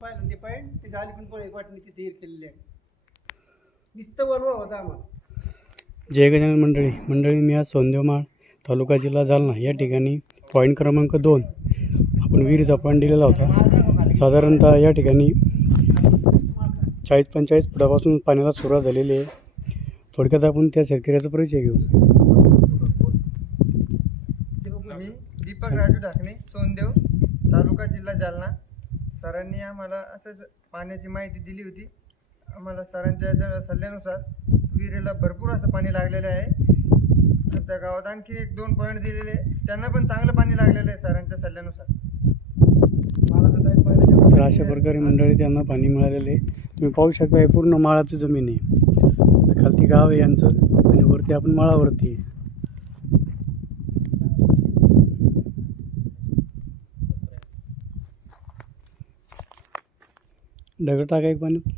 पाहिलं ते पाहिजे ते झाली पण वाटणी तिथे हे केलेली आहे. नुसतं वरवा होता आम्हाला. जय गजानन मंडळी मंडळी मी आज सोंदेवमाळ तालुका जिल्हा जालना या ठिकाणी पॉईंट क्रमांक दोन आपण विहिरीचा पॉईंट दिलेला होता. साधारणतः या ठिकाणी चाळीस पंचेचाळीस फुटापासून पाण्याला सुरुवात झालेली आहे. थोडक्यात आपण त्या शेतकऱ्याचा परिचय घेऊ. मी दीपक राजू ढाकणे सोनदेव तालुका जिल्हा जालना. सरांनी आम्हाला असंच पाण्याची माहिती दिली होती. आम्हाला सरांच्या ज- सल्ल्यानुसार विहिरीला भरपूर असं पाणी लागलेलं आहे. त्या गावात आणखी एक दोन पॉईंट दिलेले आहे. त्यांना पण चांगलं पाणी लागलेलं आहे सरांच्या सल्ल्यानुसार. तर अशा प्रकारे मंडळी त्यांना पाणी मिळालेले आहे. तुम्ही पाहू शकता हे पूर्ण माळाची जमीन आहे. खालती गाव आहे यांचं आणि वरती आपण माळावरती आहे. दगड टाका एक पाण्यात